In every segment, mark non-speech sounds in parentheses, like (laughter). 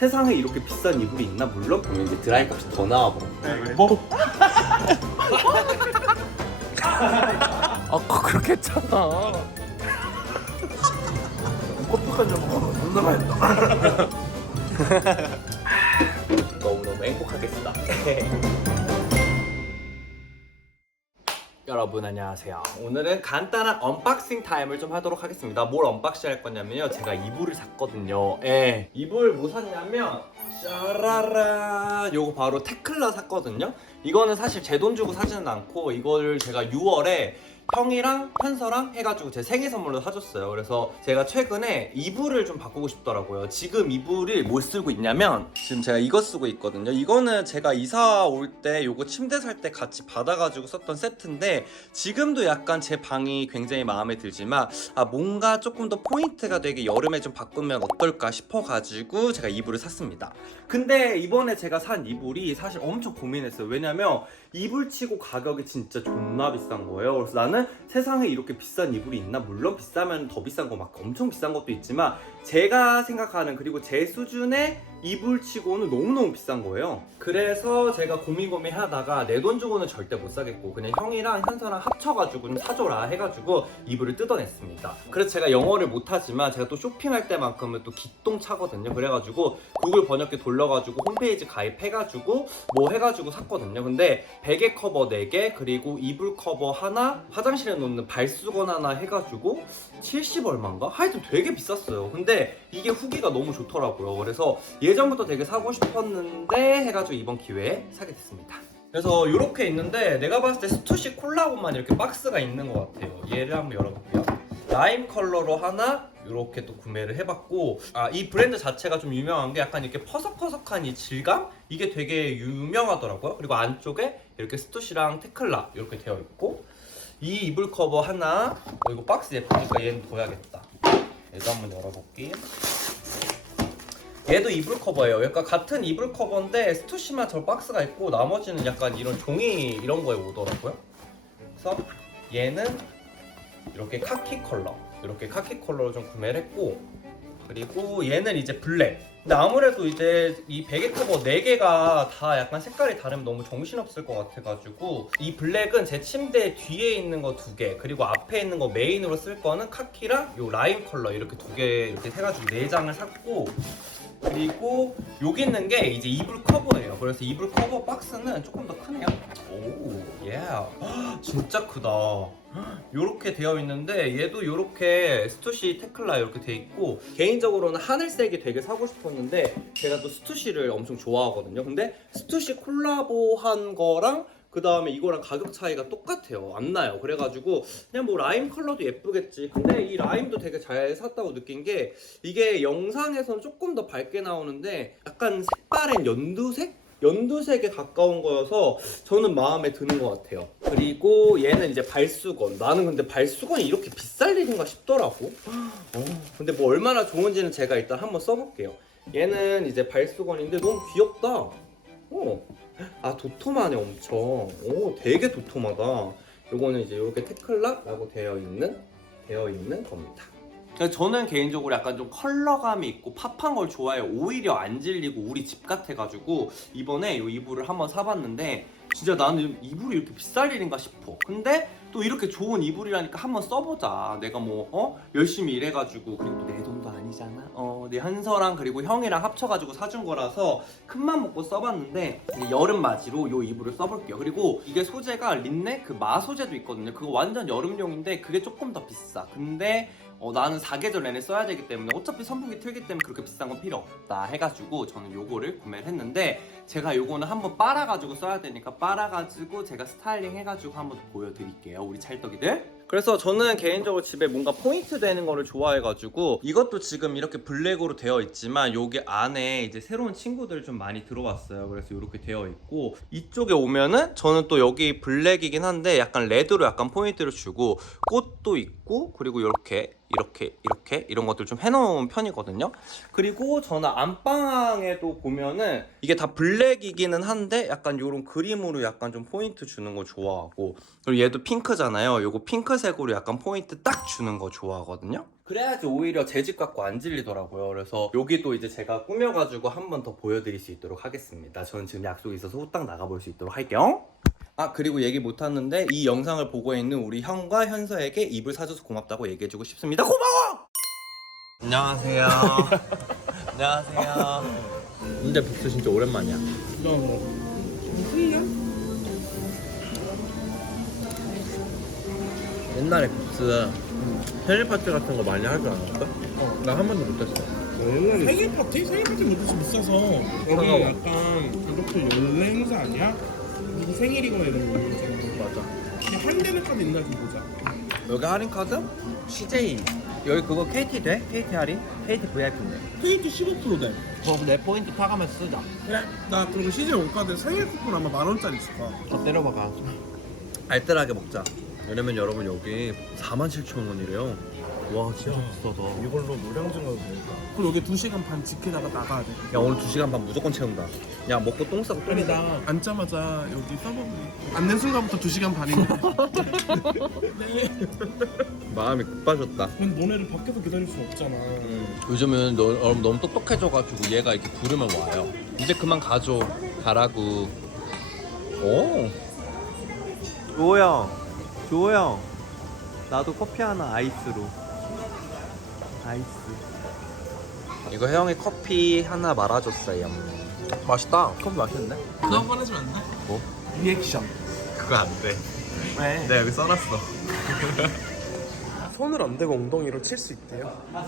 세상에 이렇게 비싼 이불이 있나? 물론 그러면 이제 드라이 값이 더 나와 버려. 뭐? 아까 그렇게 했잖아. 커피까지 먹어 존나 맛있다 너무너무 행복하겠다. (laughs) 여러분 안녕하세요. 오늘은 간단한 언박싱 타임을 좀 하도록 하겠습니다. 뭘 언박싱 할 거냐면요. 제가 이불을 샀거든요. 예. 이불 뭐 샀냐면 짜라라 요거 바로 테클라 샀거든요. 이거는 사실 제 돈 주고 사지는 않고 이거를 제가 6월에 형이랑 현서랑 해가지고 제 생일 선물로 사줬어요. 그래서 제가 최근에 이불을 좀 바꾸고 싶더라고요. 지금 이불을 뭘 쓰고 있냐면 지금 제가 이거 쓰고 있거든요. 이거는 제가 이사 올 때 요거 침대 살 때 같이 받아가지고 썼던 세트인데 지금도 약간 제 방이 굉장히 마음에 들지만 아 뭔가 조금 더 포인트가 되게 여름에 좀 바꾸면 어떨까 싶어가지고 제가 이불을 샀습니다. 근데 이번에 제가 산 이불이 사실 엄청 고민했어요. 왜냐면 이불 치고 가격이 진짜 존나 비싼 거예요. 그래서 나는 세상에 이렇게 비싼 이불이 있나? 물론 비싸면 더 비싼 거 막 엄청 비싼 것도 있지만 제가 생각하는 그리고 제 수준의 이불 치고는 너무너무 비싼 거예요. 그래서 제가 고민 고민 하다가 내 돈 주고는 절대 못 사겠고 그냥 형이랑 현서랑 합쳐가지고 좀 사줘라 해가지고 이불을 뜯어냈습니다. 그래서 제가 영어를 못하지만 제가 또 쇼핑할 때만큼은 또 기똥차거든요. 그래가지고 구글 번역기 돌려가지고 홈페이지 가입해가지고 뭐 해가지고 샀거든요. 근데 베개 커버 4개 그리고 이불 커버 하나 화장실에 놓는 발수건 하나 해가지고 70 얼마인가? 하여튼 되게 비쌌어요. 근데 이게 후기가 너무 좋더라고요. 그래서 예전부터 되게 사고 싶었는데 해가지고 이번 기회에 사게 됐습니다. 그래서 이렇게 있는데 내가 봤을 때 스투시 콜라보만 이렇게 박스가 있는 것 같아요. 얘를 한번 열어볼게요. 라임 컬러로 하나 이렇게 또 구매를 해봤고 아 이 브랜드 자체가 좀 유명한 게 약간 이렇게 퍼석퍼석한 이 질감 이게 되게 유명하더라고요. 그리고 안쪽에 이렇게 스투시랑 테클라 이렇게 되어 있고 이 이불 커버 하나 어, 이거 박스 예쁘니까 얘는 둬야겠다. 얘도 한번 열어볼게요. 얘도 이불 커버예요. 그러니까 같은 이불 커버인데 스투시만 저 박스가 있고 나머지는 약간 이런 종이 이런 거에 오더라고요. 그래서 얘는 이렇게 카키 컬러, 이렇게 카키 컬러로 좀 구매를 했고 그리고 얘는 이제 블랙. 근데 아무래도 이제 이 베개 커버 4개가 다 약간 색깔이 다르면 너무 정신없을 것 같아가지고 이 블랙은 제 침대 뒤에 있는 거 두 개, 그리고 앞에 있는 거 메인으로 쓸 거는 카키랑 요 라임 컬러 이렇게 두 개 이렇게 해가지고 네 장을 샀고 그리고 여기 있는 게 이제 이불 커버예요. 그래서 이불 커버 박스는 조금 더 크네요. 오, 예. 헉, (gasps) 진짜 크다. (gasps) 이렇게 되어 있는데 얘도 이렇게 스투시 테클라 이렇게 돼 있고 개인적으로는 하늘색이 되게 사고 싶었는데 제가 또 스투시를 엄청 좋아하거든요. 근데 스투시 콜라보한 거랑 그 다음에 이거랑 가격 차이가 똑같아요. 안 나요. 그래가지고 그냥 뭐 라임 컬러도 예쁘겠지. 근데 이 라임도 되게 잘 샀다고 느낀 게 이게 영상에서는 조금 더 밝게 나오는데 약간 색바랜 연두색? 연두색에 가까운 거여서 저는 마음에 드는 것 같아요. 그리고 얘는 이제 발수건. 나는 근데 발수건이 이렇게 비쌀 일인가 싶더라고. 어, 근데 뭐 얼마나 좋은지는 제가 일단 한번 써볼게요. 얘는 이제 발수건인데 너무 귀엽다. 어. 아 도톰하네 엄청. 오 되게 도톰하다. 요거는 이제 이렇게 테클라라고 되어 있는 되어 있는 겁니다. 그러니까 저는 개인적으로 약간 좀 컬러감이 있고 팝한 걸 좋아해요. 오히려 안 질리고 우리 집 같아가지고 이번에 이 이불을 한번 사봤는데 진짜 나는 이불이 이렇게 비쌀 일인가 싶어. 근데 또 이렇게 좋은 이불이라니까 한번 써보자. 내가 뭐 어? 열심히 일해가지고 그리고 또 내 돈도 아니잖아. 어, 내 현서랑 그리고 형이랑 합쳐가지고 사준 거라서 큰맘 먹고 써봤는데 여름 맞이로 요 이불을 써볼게요. 그리고 이게 소재가 린넨 그마 소재도 있거든요. 그거 완전 여름용인데 그게 조금 더 비싸. 근데 어, 나는 사계절 내내 써야 되기 때문에 어차피 선풍기 틀기 때문에 그렇게 비싼 건 필요 없다 해가지고 저는 요거를 구매를 했는데 제가 요거는 한번 빨아가지고 써야 되니까 빨아가지고 제가 스타일링 해가지고 한번 보여드릴게요 우리 찰떡이들 그래서 저는 개인적으로 집에 뭔가 포인트 되는 거를 좋아해가지고 이것도 지금 이렇게 블랙으로 되어 있지만 여기 안에 이제 새로운 친구들 좀 많이 들어왔어요. 그래서 이렇게 되어 있고 이쪽에 오면은 저는 또 여기 블랙이긴 한데 약간 레드로 약간 포인트를 주고 꽃도 있고 있고 그리고 이렇게 이렇게 이렇게 이런 것들 좀 해놓은 편이거든요. 그리고 저는 안방에도 보면은 이게 다 블랙이기는 한데 약간 이런 그림으로 약간 좀 포인트 주는 거 좋아하고 그리고 얘도 핑크잖아요. 요거 핑크색으로 약간 포인트 딱 주는 거 좋아하거든요. 그래야지 오히려 제집 같고 안 질리더라고요. 그래서 여기도 이제 제가 꾸며가지고 한 번 더 보여드릴 수 있도록 하겠습니다. 저는 지금 약속이 있어서 후딱 나가볼 수 있도록 할게요. 아 그리고 얘기 못했는데 이 영상을 보고 있는 우리 형과 현서에게 입을 사줘서 고맙다고 얘기해주고 싶습니다. 고마워! 안녕하세요. (laughs) 안녕하세요. 근데 복수 진짜 오랜만이야. 옛날에 빅스 생일 파티 같은 거 많이 하지 않았어? 어, 나 한 번도 못했어. 생일 파티? 생일 파티 못해 좀 비싸서 여기 차가워. 약간 가족들 연례 행사 아니야? 누구 생일이거나 이런 거 있잖아 맞아. 근데 한 대는 카드 있나 좀 보자 여기 할인 카드? CJ. 여기 그거 KT 돼? KT 할인? KT VIP인데. 페이트 15%돼 그럼 내 포인트 파가면서 쓰자. 그래 나 그리고 CJ 원카드 생일 쿠폰 아마 만 원짜리 있을 거야 더 때려박아. 알뜰하게 먹자. 왜냐면 여러분 여기 47,000원이래요. 와 진짜 비싸다. 이걸로 노량진 가도 되니까. 그리고 여기 2시간 반 지키다가 나가야 돼 야 오늘 2시간 반 무조건 채운다. 야 먹고 똥 싸고 똥 아니 싸. 나 앉자마자 여기 서버블이 앉는 순간부터 2시간 반인데 (laughs) 마음이 급빠졌다. 넌 너네를 밖에서 기다릴 수 없잖아 요즘은 너, 여러분 너무 똑똑해져가지고 얘가 이렇게 부르면 와요. 이제 그만 가줘. 가라고. 오. 주호 형, 주호 형, 나도 커피 하나 아이스로. 아이스. 이거 혜영이 커피 하나 말아줬어요. 맛있다. 커피 맛있는데? 그거 한 번 해주면 안 돼? 뭐? 리액션 그거 안 돼. 왜? 내가 여기 써놨어. (laughs) 손을 안 대고 엉덩이로 칠 수 있대요 (laughs)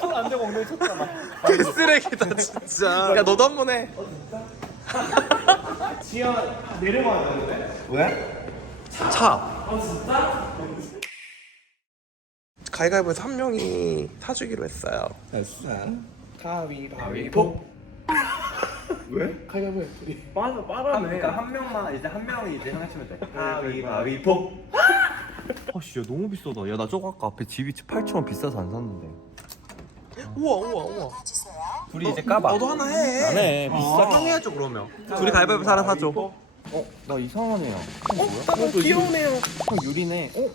손안 대고 엉덩이 쳤잖아. 쓰레기다 진짜 야 너도 한 번해 차. 가위가위보에서 한 명이 사주기로 했어요 됐어 가위바위보 (laughs) 왜? 가위바위보 해 둘이 빠져 빠르네. 그러니까 한 명만 이제 한 명이 이제 하시면 돼. 가위바위보. (laughs) 아 진짜 너무 비싸다. 야 나 저거 아까 앞에 집이 8천 원 비싸서 안 샀는데. 우와 우와 우와 둘이 이제 까봐. 너도 하나 해 안 해. 비싸. 형 해야죠 그러면. 둘이 가위바위보 사라 사줘. 어, 나 이상하네요. 형 뭐야? 어, 귀여우네요 형 유리네. 어?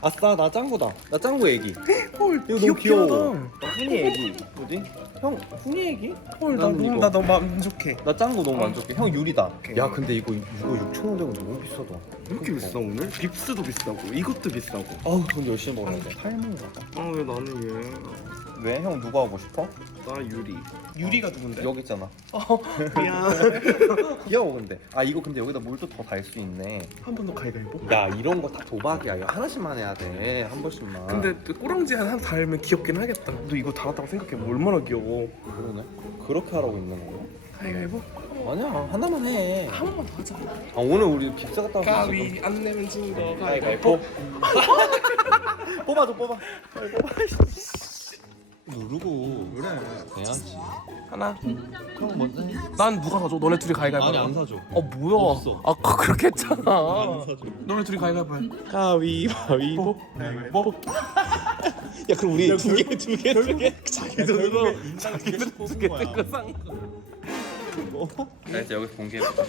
아싸 나 짱구다. 나 짱구 애기. 헐 이거 너무 귀여워. 하다. 나 훈이 애기. 뭐지? 형 훈이 애기? 헐, 나, 난 너무- 이거. 나 너무 만족해 나 짱구 너무 만족해. 형 유리다. 오케이. 야 근데 이거 이거 6천 원 되고 너무 비싸다. 이렇게 비싸 오늘? 빅스도 비싸고 이것도 비싸고. 아우 돈 열심히 벌었는데. 탈모인가 봐. 아왜 나는 얘? 왜? 형 누구 하고 싶어? 나 유리. 유리가 누군데? 여기 있잖아. 미안. (laughs) 귀여워 근데. 아 이거 근데 여기다 물도 더달 수 있네. 한 번 더 가위바위보 야 이런 거 다 도박이야. 이거 하나씩만 해야 돼. 한 번씩만. 근데 그 꼬랑지 한 달면 귀엽긴 하겠다 너 이거 달았다고 생각해 얼마나 귀여워 그러네. 그렇게 하라고 있는 거야? 가위바위보 아니야 하나만 해. 한 번만 더 하자 아 오늘 우리 깁스 갔다 왔어. 가위 안 내면 진거 가위바위보 (laughs) 뽑아줘 뽑아. 누르고. 그래. 해야지. 하나 그럼 먼저 해. 난 누가 사줘? 너네 둘이 가위바위보 아니 해. 안 사줘. 어 뭐야 없어. 아까 그렇게 했잖아 너네 둘이 가위바위보 해 가위바위보. 가위바위보 야 그럼 우리 두 개, 두 개, 두 개. 자기 돈으로 자기 돈으로 두개 뜯고 산나 이제 여기서 공개해볼게.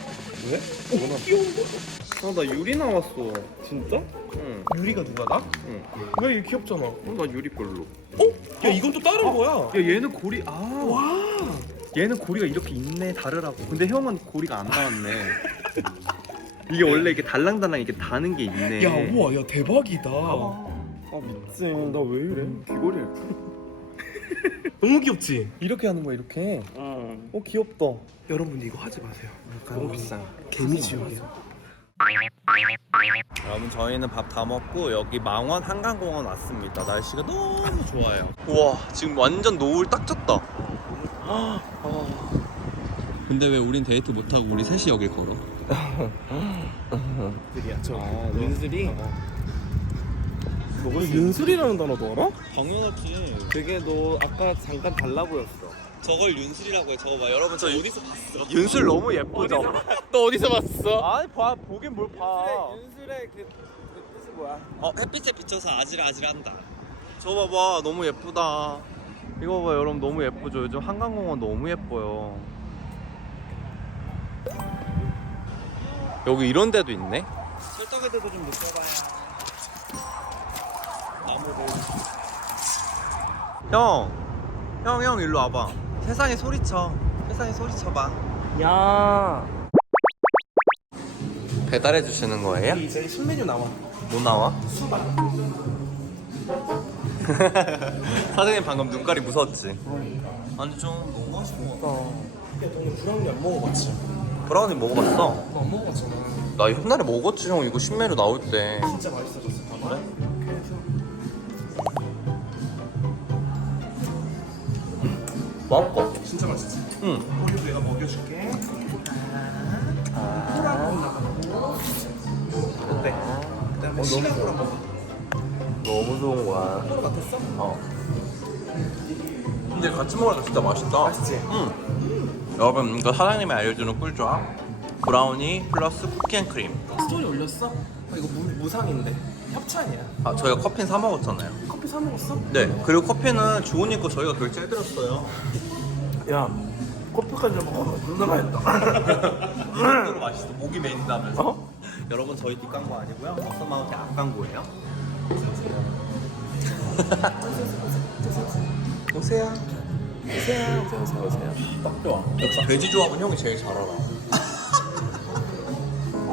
아나 유리 나왔어. 진짜? 응. 유리가 누가 나? 응. 왜 이게 귀엽잖아 어, 나 유리 걸로. 야 이건 또 다른 거야 야 얘는 고리 아. 와. 얘는 고리가 이렇게 있네 다르라고. 근데 형은 고리가 안 나왔네. 이게 원래 이렇게 달랑달랑 이렇게 다는 게 있네. 야 우와 야 대박이다 아 미친. 나 왜 이래? 귀걸이. (laughs) (laughs) 너무 귀엽지? 이렇게 하는 거야 이렇게. 응. 어 귀엽다. 여러분 이거 하지 마세요 너무 비싸 개미지옥이야 여러분 저희는 밥 다 먹고 여기 망원 한강공원 왔습니다. 날씨가 너무 좋아요. 우와 지금 완전 노을 딱 졌다. 근데 왜 우린 데이트 못 하고 우리 셋이 여길 걸어? 윤슬이야 (laughs) 저 아, 윤슬이 너 윤슬이라는 단어도 알아? 당연하지. 그게 너 아까 잠깐 달라 보였어. 저걸 윤슬이라고 해. 저거 봐. 여러분 저 어디서 봤어? 윤슬 너무 예쁘죠? 너 어디서 봤어? 아니 봐 보긴 뭘 봐. 윤슬의 그, 그 뜻이 거야. 어 햇빛에 비춰서 아질아질한다. 저 봐봐 너무 예쁘다. 이거 봐 여러분 너무 예쁘죠. 요즘 한강공원 너무 예뻐요. 여기 이런 데도 있네. 철떡에도 좀 느껴봐요. 형, 형, 형 일로 와봐. 세상에 소리쳐. 세상에 소리쳐봐. 야. 배달해 주시는 거예요? 이제 신메뉴 나와. 뭐 나와? 수박. (laughs) 사장님 방금 눈깔이 무서웠지? 아니 좀 너무 맛있고 야, 너는 브라우니 안 먹어봤지? 브라우니 먹어봤어? 너안 먹어봤잖아. 나 옛날에 먹었지 형 이거 신메뉴 나올 때 진짜 맛있어졌어. 봐봐. 맛있어 진짜 맛있지? 응 거기도 내가 먹여줄게. 근데 그다음에 시각으로 먹어. 너무 좋은 거야 토로 같았어? 어 근데 같이 먹으니까 진짜 맛있다 맛있지? 응 여러분 이거 사장님이 알려주는 꿀조합 브라우니 플러스 쿠키앤크림 스토리 올렸어? 어, 이거 무, 무상인데 협찬이야. 아 저희가 커피는 사 먹었잖아요 커피 사 먹었어? 네 그리고 커피는 주호님 거 저희가 결제해드렸어요 야, 커피까지 먹어. 존나 맛있다. 맛있어 목이 메인다면서 어? (laughs) 여러분 저희 뒷광고 아니고요 어서마우트 앞광고예요 오세요 (laughs) 오세요, 오세요, 오세요, 오세요. 딱 좋아 역시 돼지 조합은 형이 제일 잘 알아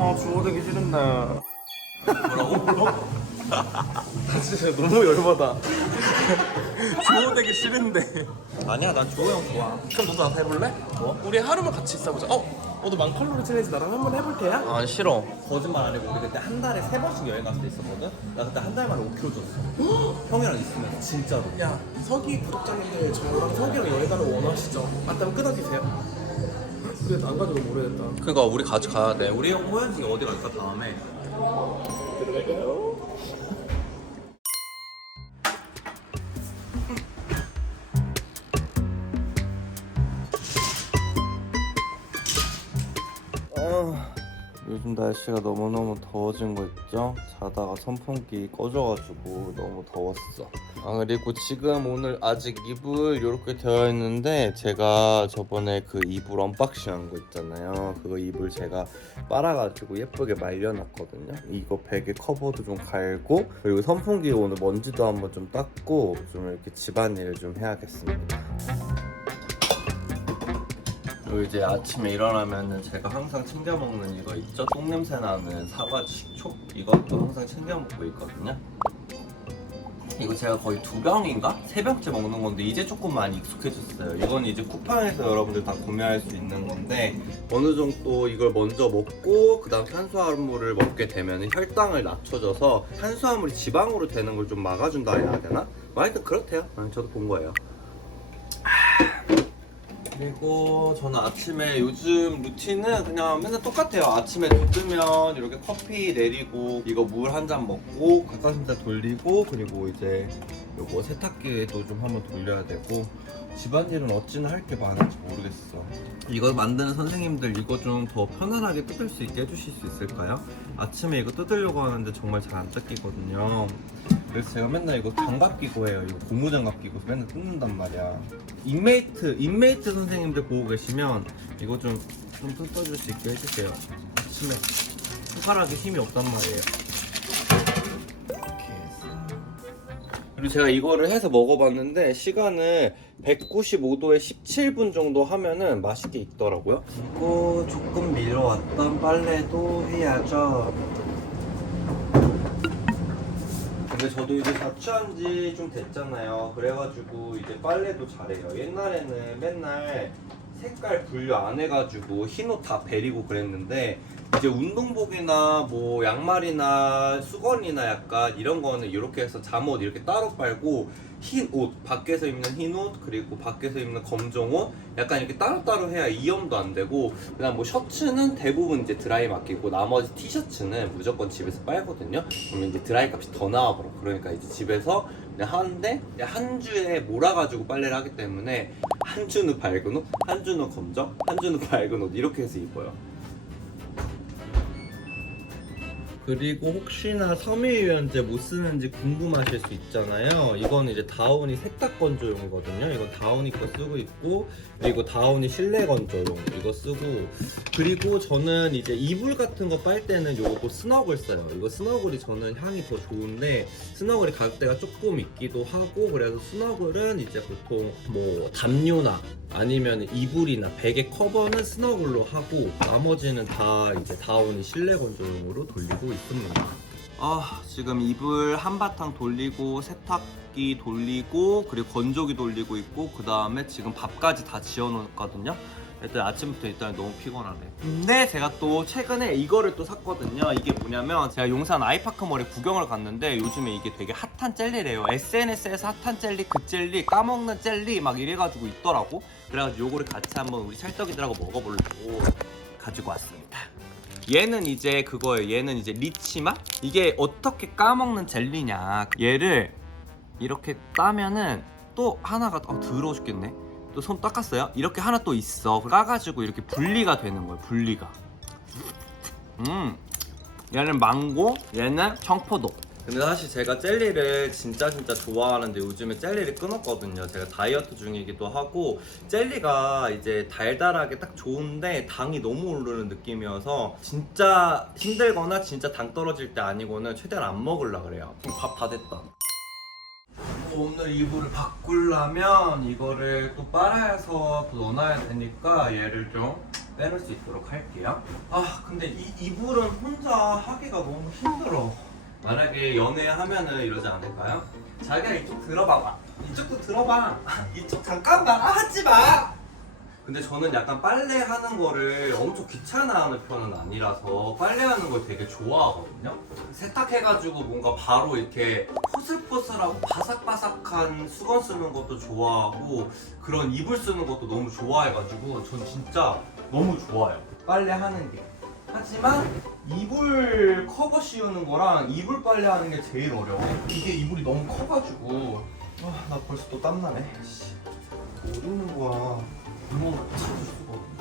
아, 주워 되기 싫은데. 뭐라고? 진짜 너무 열받아. 주호 되기 싫은데 아니야 난 주호 형 좋아 그럼 너도 나서 해볼래? 뭐? 우리 하루만 같이 있어보자. 어? 너도 만칼로리 챌린지 나랑 한번 해볼 테야? 아 싫어 거짓말 안 해고 우리 그때 한 달에 세 번씩 여행 갔을 때 있었거든 나 그때 한 달 만에 5kg 줬어 형이랑 있으면 진짜로 야, 서기 구독자님들 저랑 서기랑 여행 가는 거 원하시죠? 맞다면 끊어주세요. 그래, 안 가지고 모르겠다. 그니까 우리 같이 가야 돼 우리 형 호연지 어디 갈까 다음에 들어갈까요? 날씨가 너무너무 더워진 거 있죠? 자다가 선풍기 꺼져가지고 너무 더웠어. 아 그리고 지금 오늘 아직 이불 이렇게 되어 있는데 제가 저번에 그 이불 언박싱 한 거 있잖아요. 그거 이불 제가 빨아가지고 예쁘게 말려놨거든요. 이거 베개 커버도 좀 갈고 그리고 선풍기 오늘 먼지도 한번 좀 닦고 좀 이렇게 집안일을 좀 해야겠습니다. 그리고 이제 아침에 일어나면은 제가 항상 챙겨 먹는 이거 있죠? 똥냄새 나는 사과 식초? 이것도 항상 챙겨 먹고 있거든요. 이거 제가 거의 두 병인가? 세 병째 먹는 건데 이제 조금 많이 익숙해졌어요. 이건 이제 쿠팡에서 여러분들 다 구매할 수 있는 건데 어느 정도 이걸 먼저 먹고 그다음 탄수화물을 먹게 되면 혈당을 낮춰줘서 탄수화물이 지방으로 되는 걸 좀 막아준다 해야 되나? 뭐 하여튼 그렇대요. 아, 저도 본 거예요. 그리고 저는 아침에 요즘 루틴은 그냥 맨날 똑같아요. 아침에 눈 뜨면 이렇게 커피 내리고 이거 물 한 잔 먹고 닭가슴살 돌리고 그리고 이제 요거 세탁기에도 좀 한번 돌려야 되고 집안일은 어찌나 할 게 많은지 모르겠어. 이거 만드는 선생님들 이거 좀 더 편안하게 뜯을 수 있게 해주실 수 있을까요? 아침에 이거 뜯으려고 하는데 정말 잘 안 뜯기거든요. 그래서 제가 맨날 이거 장갑 끼고 해요. 이거 고무 장갑 끼고 맨날 뜯는단 말이야. 인메이트, 인메이트 선생님들 보고 계시면 이거 좀, 좀 뜯어줄 수 있게 해주세요. 아침에 손가락에 힘이 없단 말이에요. 이렇게 해서. 그리고 제가 이거를 해서 먹어봤는데 시간을 195도에 17분 정도 하면은 맛있게 익더라고요. 그리고 조금 밀어왔던 빨래도 해야죠. 근데 저도 이제 자취한 지 좀 됐잖아요. 그래가지고 이제 빨래도 잘해요. 옛날에는 맨날 색깔 분류 안 해가지고 흰 옷 다 베리고 그랬는데 이제 운동복이나 뭐 양말이나 수건이나 약간 이런 거는 이렇게 해서 잠옷 이렇게 따로 빨고 흰 옷, 밖에서 입는 흰 옷, 그리고 밖에서 입는 검정 옷 약간 이렇게 따로따로 해야 이염도 안 되고 그 다음 뭐 셔츠는 대부분 이제 드라이 맡기고 나머지 티셔츠는 무조건 집에서 빨거든요. 그러면 이제 드라이 값이 더 나와버려. 그러니까 이제 집에서 그냥 하는데 한 주에 몰아가지고 빨래를 하기 때문에 한 주는 밝은 옷, 한 주는 검정, 한 주는 (laughs) 밝은 옷 이렇게 해서 입어요. 그리고 혹시나 섬유유연제 못 쓰는지 궁금하실 수 있잖아요. 이건 이제 다운이 세탁 건조용이거든요. 이건 다운이 거 쓰고 있고 그리고 다운이 실내 건조용 이거 쓰고 그리고 저는 이제 이불 같은 거 빨 때는 요거 스너글 써요. 이거 스너글이 저는 향이 더 좋은데 스너글이 가격대가 조금 있기도 하고 그래서 스너글은 이제 보통 뭐 담요나 아니면 이불이나 베개 커버는 스너글로 하고 나머지는 다 이제 다운이 실내 건조용으로 돌리고 있 습니다. 아 지금 이불 한바탕 돌리고 세탁기 돌리고 그리고 건조기 돌리고 있고 그 다음에 지금 밥까지 다 지어놓았거든요. 일단 아침부터 일단 너무 피곤하네. 근데 제가 또 최근에 이거를 또 샀거든요. 이게 뭐냐면 제가 용산 아이파크 몰에 구경을 갔는데 요즘에 이게 되게 핫한 젤리래요. SNS에서 핫한 젤리, 그 젤리, 까먹는 젤리 막 이래가지고 있더라고. 그래가지고 요거를 같이 한번 우리 찰떡이들하고 먹어보려고 가지고 왔습니다. 얘는 이제 그거예요. 얘는 이제 리치맛? 이게 어떻게 까먹는 젤리냐. 얘를 이렇게 따면은 또 하나가 어, 더러워 죽겠네. 또 손 닦았어요? 이렇게 하나 또 있어. 까가지고 이렇게 분리가 되는 거예요. 분리가. 음. 얘는 망고, 얘는 청포도. 근데 사실 제가 젤리를 진짜 진짜 좋아하는데 요즘에 젤리를 끊었거든요. 제가 다이어트 중이기도 하고 젤리가 이제 달달하게 딱 좋은데 당이 너무 오르는 느낌이어서 진짜 힘들거나 진짜 당 떨어질 때 아니고는 최대한 안 먹으려 그래요. 밥 다 됐다. 오늘 이불을 바꾸려면 이거를 또 빨아서 또 넣어놔야 되니까 얘를 좀 빼놓을 수 있도록 할게요. 아 근데 이 이불은 혼자 하기가 너무 힘들어. 만약에 연애하면은 이러지 않을까요? 자기야 이쪽 들어봐봐. 이쪽도 들어봐. (laughs) 이쪽 잠깐만 아, 하지 마. 근데 저는 약간 빨래 하는 거를 엄청 귀찮아하는 편은 아니라서 빨래 하는 걸 되게 좋아하거든요. 세탁해가지고 뭔가 바로 이렇게 포슬포슬하고 바삭바삭한 수건 쓰는 것도 좋아하고 그런 이불 쓰는 것도 너무 좋아해가지고 전 진짜 너무 좋아요. 빨래 하는 게. 하지만 이불 커버 씌우는 거랑 이불 빨래하는 게 제일 어려워. 이게 이불이 너무 커가지고 아, 나 벌써 또 땀나네. 씨. 어디는 거야. 구멍을 찾을 수가 없네.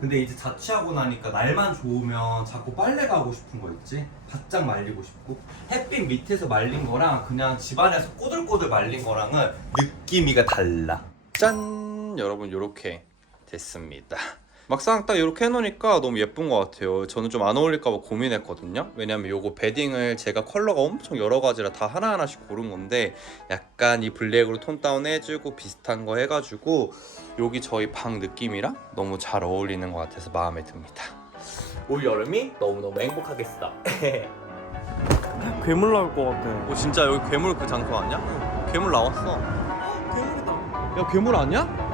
근데 이제 자취하고 나니까 날만 좋으면 자꾸 빨래가 하고 싶은 거 있지? 바짝 말리고 싶고 햇빛 밑에서 말린 거랑 그냥 집안에서 꼬들꼬들 말린 거랑은 느낌이가 달라 짠! 여러분 요렇게 됐습니다 막상 딱 이렇게 해놓으니까 너무 예쁜 것 같아요 저는 좀 안 어울릴까봐 고민했거든요 왜냐면 요거 베딩을 제가 컬러가 엄청 여러 가지라 다 하나하나씩 고른 건데 약간 이 블랙으로 톤 다운 해주고 비슷한 거 해가지고 여기 저희 방 느낌이랑 너무 잘 어울리는 것 같아서 마음에 듭니다 올 여름이 너무너무 행복하겠어. (laughs) 괴물 나올 것 같아. 오 진짜 여기 괴물 그 장소 아니야? 괴물 나왔어 괴물이다. 야 괴물 아니야?